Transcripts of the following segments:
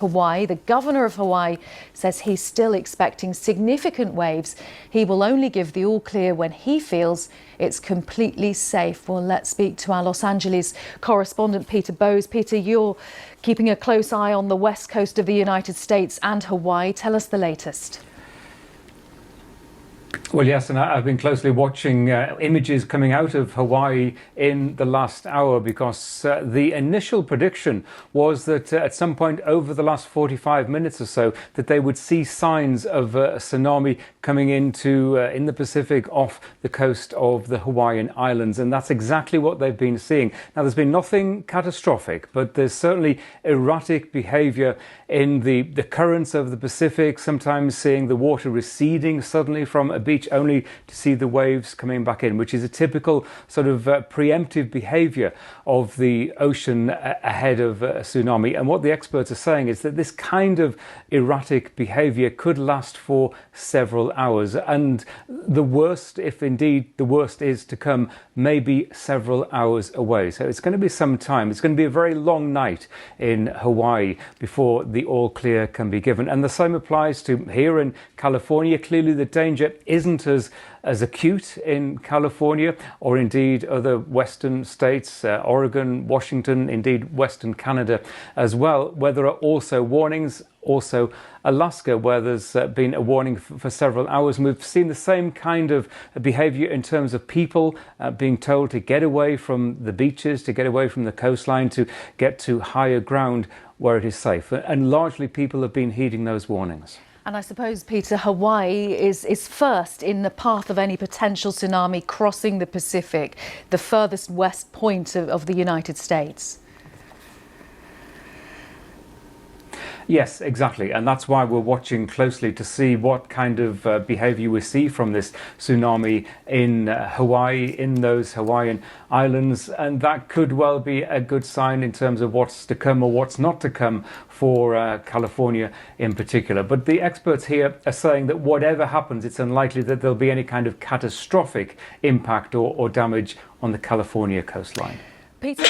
Hawaii. The governor of Hawaii says he's still expecting significant waves. He will only give the all clear when he feels it's completely safe. Well, let's speak to our Los Angeles correspondent, Peter Bowes. Peter, you're keeping a close eye on the west coast of the United States and Hawaii. Tell us the latest. Well, yes, and I've been closely watching images coming out of Hawaii in the last hour, because the initial prediction was that at some point over the last 45 minutes or so that they would see signs of a tsunami coming into in the Pacific off the coast of the Hawaiian Islands, and that's exactly what they've been seeing. Now, there's been nothing catastrophic, but there's certainly erratic behavior in the currents of the Pacific, sometimes seeing the water receding suddenly from a beach only to see the waves coming back in, which is a typical sort of preemptive behavior of the ocean ahead of a tsunami. And what the experts are saying is that this kind of erratic behavior could last for several hours, and the worst, if indeed the worst is to come, may be several hours away. So it's going to be some time. It's going to be a very long night in Hawaii before the all clear can be given. And the same applies to here in California. Clearly the danger isn't as acute in California, or indeed other western states, Oregon, Washington, indeed western Canada as well, where there are also warnings. Also Alaska, where there's been a warning for several hours. And we've seen the same kind of behavior in terms of people being told to get away from the beaches, to get away from the coastline, to get to higher ground where it is safe. And largely people have been heeding those warnings. And I suppose, Peter, Hawaii is first in the path of any potential tsunami crossing the Pacific, the furthest west point of the United States. Yes, exactly. And that's why we're watching closely to see what kind of behavior we see from this tsunami in Hawaii, in those Hawaiian Islands. And that could well be a good sign in terms of what's to come or what's not to come for California in particular. But the experts here are saying that whatever happens, it's unlikely that there'll be any kind of catastrophic impact or damage on the California coastline. Peter.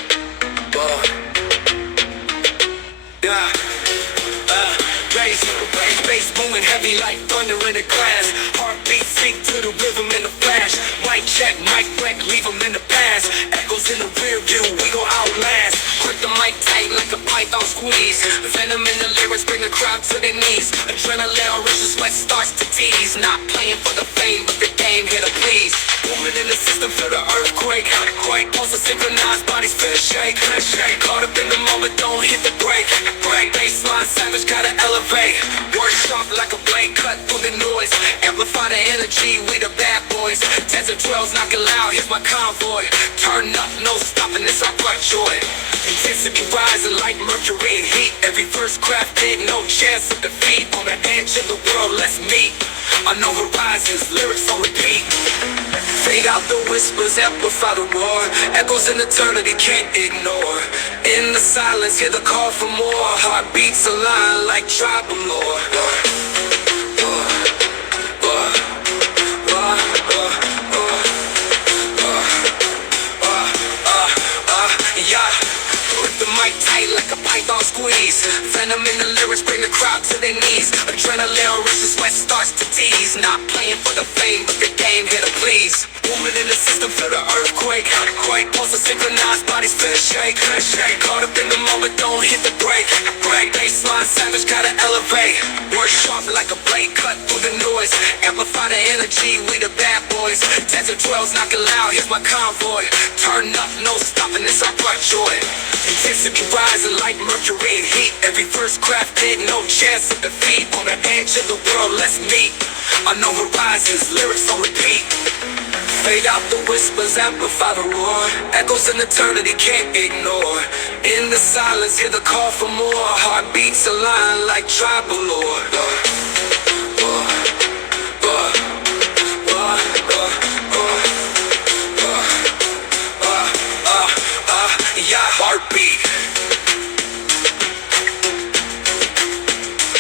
Bass booming heavy like thunder in the glass. Heartbeat sync to the rhythm in the flash. Mic check, mic wreck, leave them in the past. Echoes in the rear view, we gon' outlast. Grip the mic tight like a python squeeze. Venom in the lyrics, bring the crowd to their knees. Adrenaline rushes, sweat starts to tease. Not playing for the fame, but the game here to please. Movement in the system, feel the earthquake. Pulse of synchronized, bodies feel shake. Caught up in the moment, don't hit the brake. Baseline savage, gotta elevate. Work sharp like a blade cut through the noise. Amplify the energy, we the bad boys. 10s and 12s knocking loud, here's my convoy. Turn up, no stopping, it's our blood joy. Intensity rising like mercury and heat. Every verse crafted, no chance of defeat. On the edge of the world, let's meet. Unknown horizons, lyrics on repeat. Fade out the whispers, amplify the roar. Echoes in eternity, can't ignore. In the silence, hear the call for more. Heartbeats align like tribal lore. The mic tight like a python squeeze. Venom in the lyrics, bring the crowd to their knees. Adrenaline rushes, sweat starts to tease. Not playing for the fame, but the game here to please. Movement in the system, feel the earthquake. Pulse of synchronized, bodies feel shake. Caught up in the moment, don't hit the brake. Baseline savage, gotta elevate. Work sharp like a blade cut through the noise. Amplify the energy, we the bad boys. 10s and 12s knocking loud, here's my convoy. Turn up, no stopping, it's our blood joy. Intensity rising like mercury and heat. Every verse crafted, no chance of defeat. On the edge of the world, let's meet. Unknown horizons, lyrics on repeat. Fade out the whispers, amplify the roar. Echoes in eternity, can't ignore. In the silence, hear the call for more. Heartbeats align like tribal lore. Heartbeat.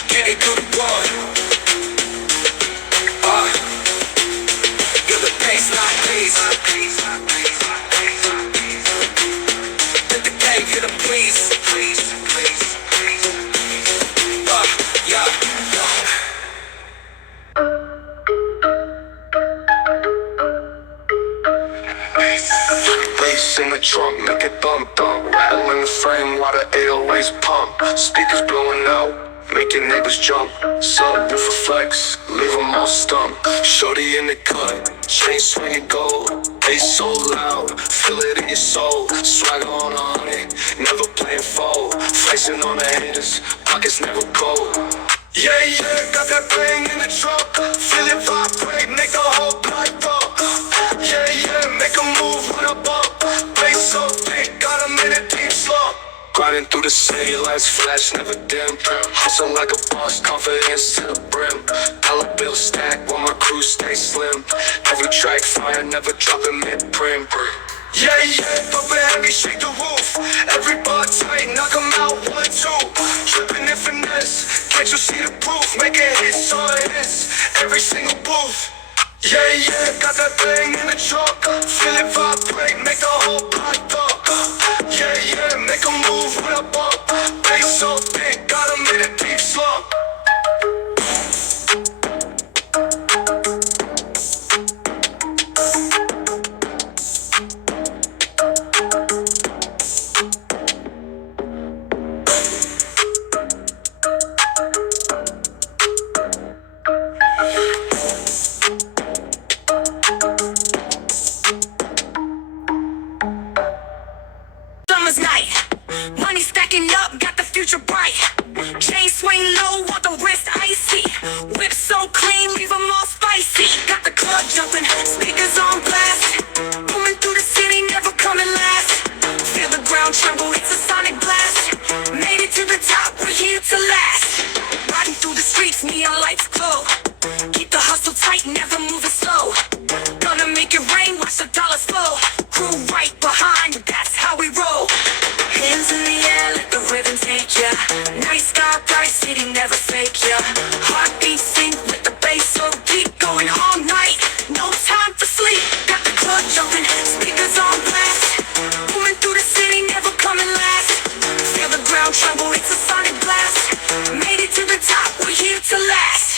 Get it to the one. You're the baseline, please. Let the game hit a please. the trunk, make it thump thump. Rattle in the frame while the 808s pump. Speakers blowing out, make your neighbors jump. Subwoofer flex, leave them all stumped. Shorty in the cut, chain swinging gold. Bass so loud, feel it in your soul. Swagger on 100, never playing fold. Flexing on the haters, pockets never cold. Yeah, yeah, got that thing in the trunk. Feel it vibrate, make the whole block pump. Yeah, yeah, make a move when I bump. Bass so thick, got 'em in a deep slump. Grinding through the city, lights flash, never dim. Hustle like a boss, confidence to the brim. Dollar bill stack while my crew stay slim. Every track fire, never dropping mid-prim. Yeah, yeah, bumpin' heavy, shake the roof. Every bar tight, knock 'em out, 1, 2. Trippin' in finesse, can't you see the proof? Making hits on hits, every single booth. Yeah, yeah, got that thing in the trunk. Feel it vibrate, make the whole block thump. Yeah, yeah, make a move when I bump. Bass so thick, got 'em in a deep slump. Summer's night, money stacking up, got the future bright. Chain swing low, want the wrist icy. Whip so clean, leave 'em all spicy. Got the club jumping, speakers on blast. Booming through the city, never coming last. Feel the ground tremble, it's a sonic blast. Made it to the top, we're here to last. Riding through the streets, neon lights glow. Keep the hustle tight, never moving slow. Gonna make it rain, watch the dollars flow. Crew right behind, that's how we roll. Hands in the air, let the rhythm take ya. Night sky, bright city, never fake ya. Heartbeat sync with the bass so deep, going all night, no time for sleep. Got the club jumping, speakers on blast. Booming through the city, never coming last. Feel the ground tremble, it's a sonic blast. Made it to the top, we're here to last.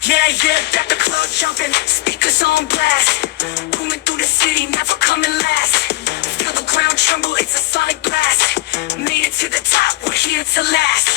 Yeah, yeah, got the club jumping, speakers on blast. Booming through the city, never coming last. Feel the ground tremble, it's a sonic blast. Made it to the top, we're here to last.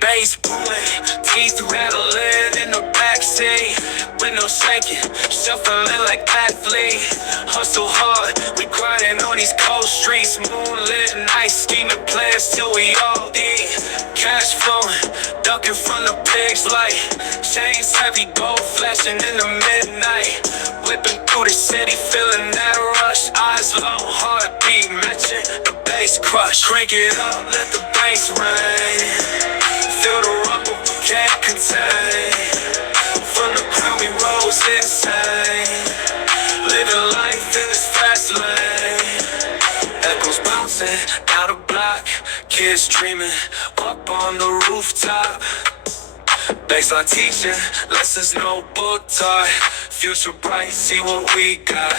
Bass booming, teeth rattling in the backseat. Windows shaking, shuffling like athlete. Hustle hard, we grinding on these cold streets. Moonlit nights, scheming plans till we all eat. Cash flowing, ducking from the pigs light. Chains heavy, gold flashing in the midnight. Whipping through the city, feeling that rush. Eyes low, heartbeat matching the bass crush. Crank it up, let the bass rain. Feel the rumble, can't contain. From the crowd we rose insane. Living life in this fast lane. Echoes bouncing out of block. Kids dreaming up on the rooftop. Baseline teaching, lessons no book taught. Future bright, see what we got.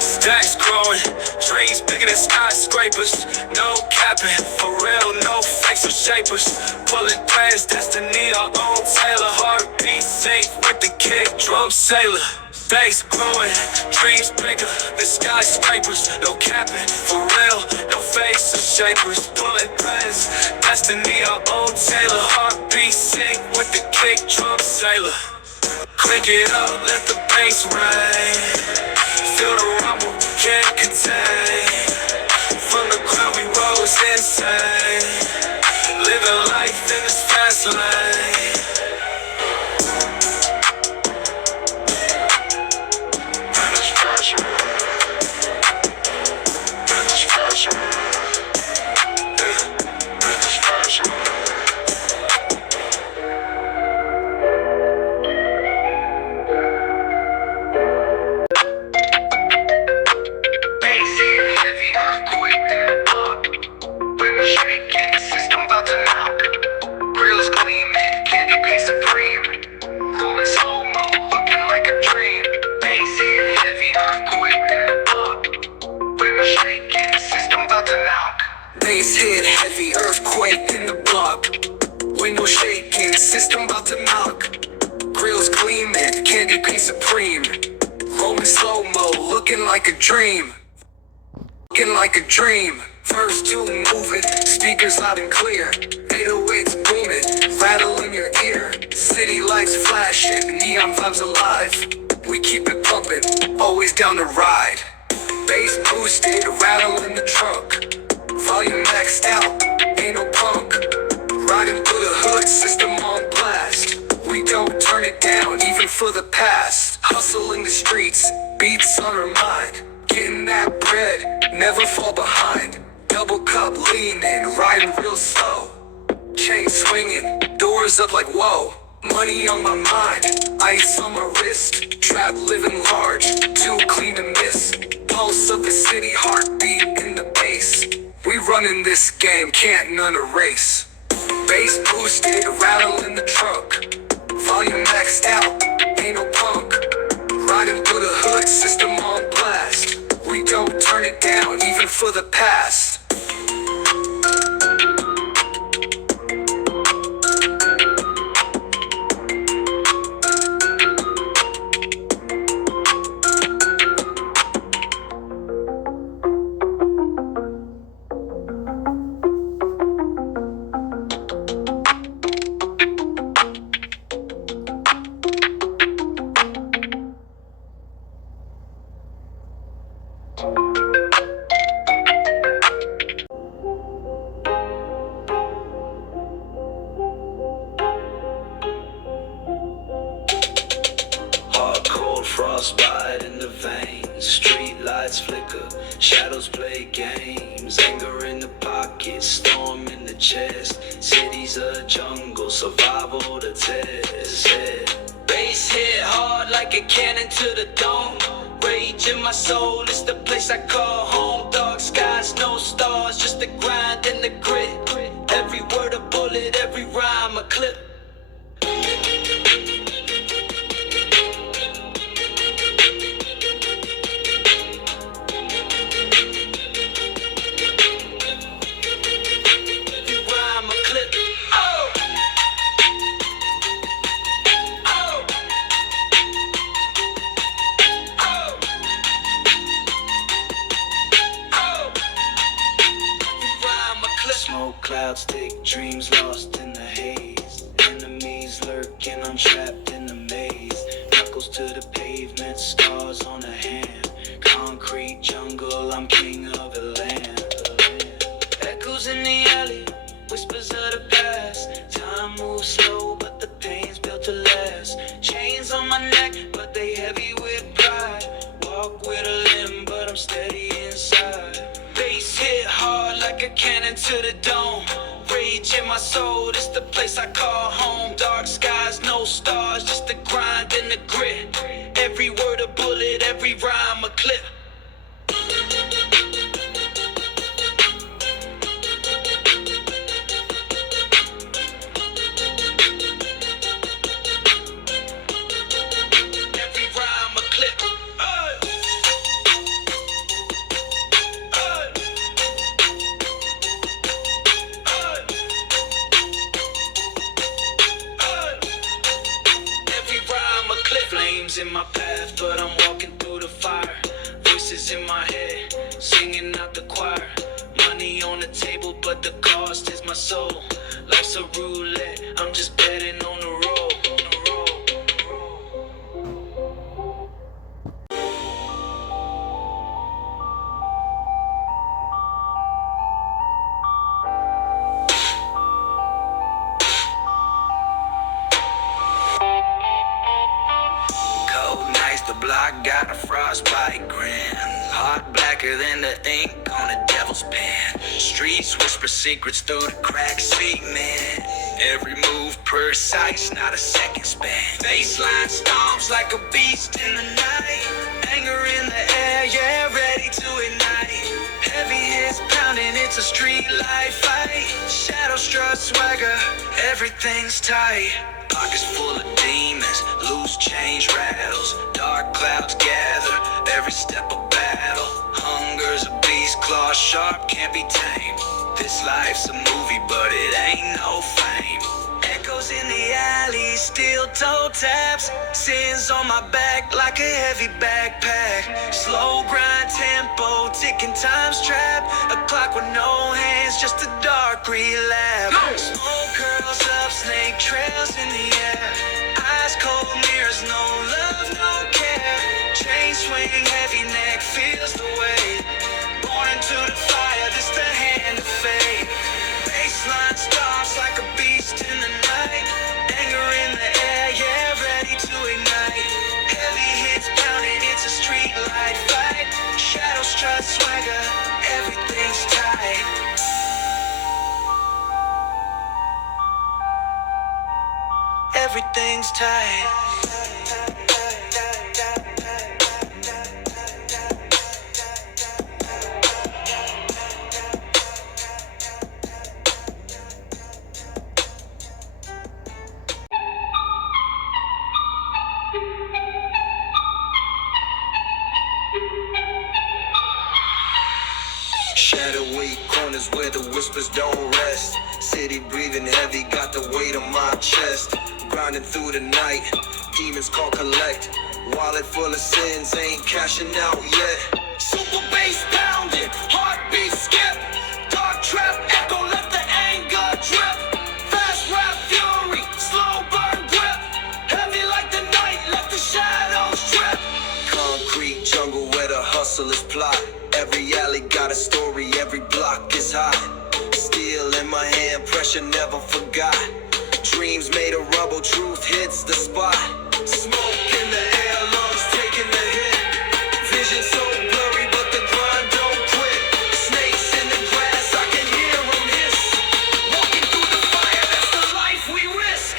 Stacks growing, dreams bigger than skyscrapers. No capping, for real, no fakes or shapers. Pulling plans, destiny, our own Taylor. Heartbeat safe with the kick, drum sailor. Bass growing, dreams bigger than skyscrapers. No capping, for real, no fakes or shapers. Pulling plans, destiny, our own Taylor. Heartbeat sync with the kick, drum sailor. Click it up, let the bass rain. Feel the rumble, can't contain. From the crowd we rose insane. Living life in this fast lane. I'm about to knock. Grills gleaming, candy paint supreme. Rolling slow-mo, looking like a dream. Looking like a dream. First two moving, speakers loud and clear. 808s booming, rattle in your ear. City lights flashing, neon vibes alive. We keep it pumping, always down to ride. Bass boosted, rattle in the trunk. Volume maxed out, ain't no punk. Riding through the hood, system on blast. We don't turn it down, even for the past. Hustle in the streets, beats on our mind. Getting that bread, never fall behind. Double cup leaning, riding real slow. Chain swinging, doors up like whoa. Money on my mind, ice on my wrist. Trap living large, too clean to miss. Pulse of the city, heartbeat in the bass. We running this game, can't none erase. Bass boosted, rattle in the trunk. Volume maxed out, ain't no punk. Riding through the hood, system on blast. We don't turn it down, even for the past. Hard cold frostbite in the veins. Street lights flicker, shadows play games. Anger in the pocket, storm in the chest. City's a jungle, survival to test. Yeah. Bass hit hard like a cannon to the dome. Rage in my soul, it's the place I call home. Dark skies, no stars, just the grind and the grit. Every word a bullet, every rhyme a clip. Smoke clouds take dreams lost in the haze. Enemies lurking, I'm trapped in the maze. Knuckles to the pavement, scars on the hand. Concrete jungle, I'm king of the land. Echoes in the alley, whispers of the past. Time moves slow, but the pain's built to last. Chains on my neck, but they heavy with pride. Walk with a limb, but I'm steady inside. Bass hit hard like a cannon to the dome. Rage in my soul, it's the place I call home. Dark skies, no stars, just the grind and the grit. Every word a bullet, every rhyme a clip. Every rhyme a clip. Flames in my path, but I'm walking through the fire. Voices in my head, singing out the choir. Money on the table, but the cost is my soul. Life's a roulette, I'm just betting on the roll. The block got a frostbite grin. Heart blacker than the ink on a devil's pen. Streets whisper secrets through the cracks, cement. Every move precise, not a second spent. Baseline stomps like a beast in the night. Anger in the air, yeah, ready to ignite. Heavy hits pounding, it's a street life fight. Shadow strut swagger, everything's tight. Pockets full of demons, loose change rattles. Dark clouds gather, every step a battle. Hunger's a beast, claws sharp, can't be tamed. This life's a movie, but it ain't no fame. Echo Tacos in the alley, steel toe taps. Sins on my back like a heavy backpack. Slow grind tempo, ticking time's trap. A clock with no hands, just a dark relapse. Smoke curls up, snake trails in the air. Eyes cold mirrors, no love, no care. Chain swing, heavy neck feels the weight. Born into the fire, this the hand of fate. Baseline starts like a beast in the night. Anger in the air, yeah, ready to ignite. Heavy hits pounding, it's a street light fight. Shadow strut swagger, everything's tight. Everything's tight. Shadowy corners where the whispers don't rest. City breathing heavy, got the weight on my chest. Grinding through the night, demons call collect. Wallet full of sins, ain't cashing out yet. Super bass pounding, heartbeat skip. Dark trap echo, let the anger drip. Fast rap fury, slow burn grip. Heavy like the night, let the shadows drip. Concrete jungle where the hustle is plot. Every alley got a story, every block is hot. Steel in my hand, pressure never forgot. Dreams made of rubble, truth hits the spot. Smoke in the air, lungs taking the hit. Vision so blurry, but the grind don't quit. Snakes in the grass, I can hear them hiss. Walking through the fire, that's the life we risk.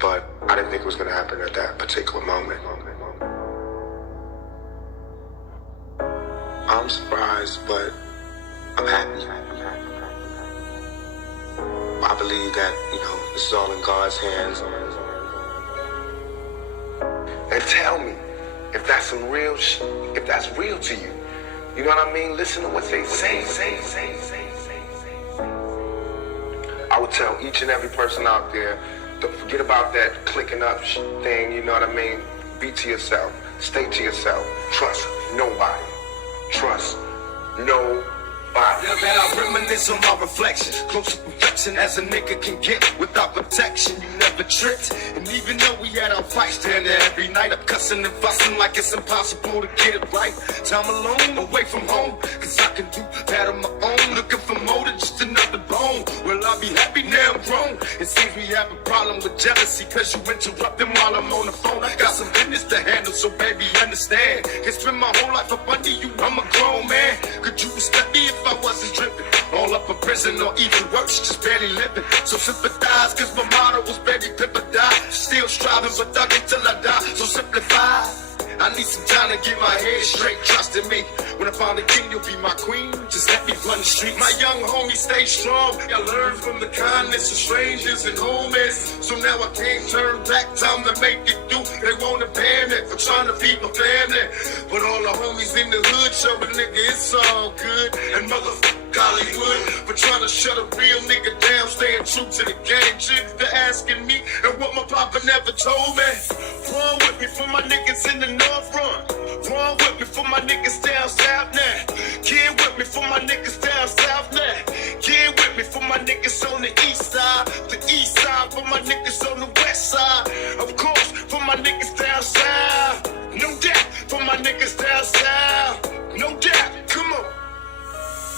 But I didn't think it was going to happen at that particular moment. I'm surprised, but I'm happy. I believe that, this is all in God's hands. And tell me if that's some real if that's real to you. You know what I mean? Listen to what they say. I would tell each and every person out there, don't forget about that clicking up thing, you know what I mean? Be to yourself. Stay to yourself. Trust nobody. Trust nobody. Now that I reminisce on my reflection, close to perfection as a nigga can get without protection. You never tricked, and even though we had our fights, stand there every night, I'm cussing and fussing like it's impossible to get it right. Time alone, away from home, cause I can do that on my own. Looking for more than just another bone. Well, I'll be happy now I'm grown. It seems we have a problem with jealousy, cause you interrupting while I'm on the phone. I got some business to handle, so baby, understand. Can spend my whole life up under you, I'm a grown man. Could you respect me if I wasn't dripping? All up in prison or even worse, just barely living. So sympathize, cause my motto was baby, pip or die. Still striving, but thugging till I die. So simplify. I need some time to get my head straight, trust in me. When I find a king, you'll be my queen. Just let me run the streets. My young homie stay strong. I learned from the kindness of strangers and homies. So now I can't turn back, time to make it do. They wanna ban me for trying to feed my family. But all the homies in the hood show a nigga it's all good. And motherfucker Hollywood for trying to shut a real nigga down, staying true to the game. Chicks to asking me and what my papa never told me. Run with me for my niggas in the North Run. Run with me for my niggas down south now. Kid with me for my niggas down south now. Kid with me for my niggas on the east side. The east side for my niggas on the west side. Of course, for my niggas down south. No doubt, for my niggas down south. No doubt, come on.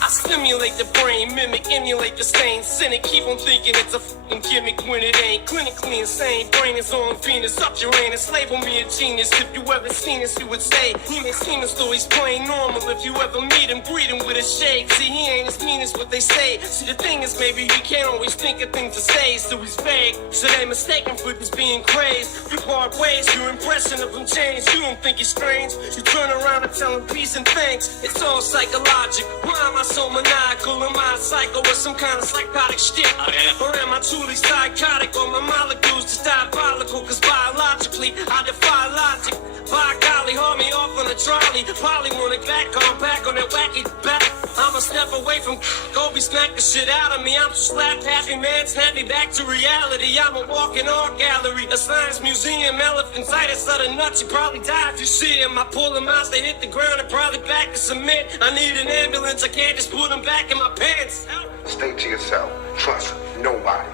I stimulate stimulate the brain, mimic, emulate the stain. Cynic, keep on thinking it's a fucking gimmick when it ain't. Clinically insane, brain is on Venus, up Uranus. Label me a genius. If you ever seen this, you would say he may seem as though he's playing normal. If you ever meet him, greet him with a shake. See, he ain't as mean as what they say. See, the thing is, maybe he can't always think of things to say, so he's vague. So they mistake him for just being crazed. You part ways, your impression of him changed. You don't think he's strange. You turn around and tell him peace and thanks. It's all psychological. Why am I so maniacal? Am I a psycho or some kind of psychotic shit? Or am I truly psychotic? Or my molecules just diabolical? Cause biologically, I defy logic. By golly, haul me off on a trolley. Probably want it back on that wacky back. I'm a step away from Kobe, smack the shit out of me. I'm just slap happy man, snap me back to reality. I'm a walking art gallery, a science museum, elephantitis of the nuts. You probably die if you see him. I pull them out, they hit the ground and probably back to cement. I need an ambulance, I can't just put them back in my pants. Stay to yourself. Trust nobody.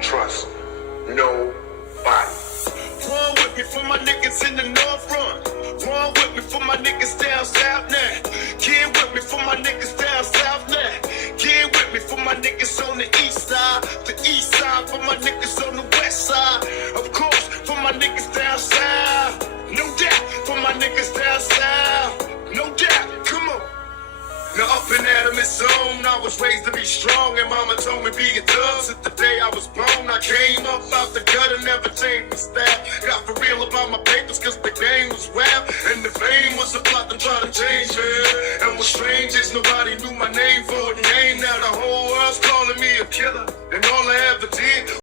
Trust nobody. Run with me for my niggas in the north run. Run with me for my niggas down south now. Get with me for my niggas down south now. Get with me for my niggas on the east side. The east side for my niggas on the west side. Of course, for my niggas down south. No doubt, for my niggas down south. No doubt, come on. Now up and at him, it's on. I was raised to be strong, and mama told me be a thug. Since the day I was born, I came up out the gutter, never changed my style. Got for real about my papers, cause the game was wild. And the fame was a plot to try to change it. And what's strange is nobody knew my name for a name. Now the whole world's calling me a killer. And all I ever did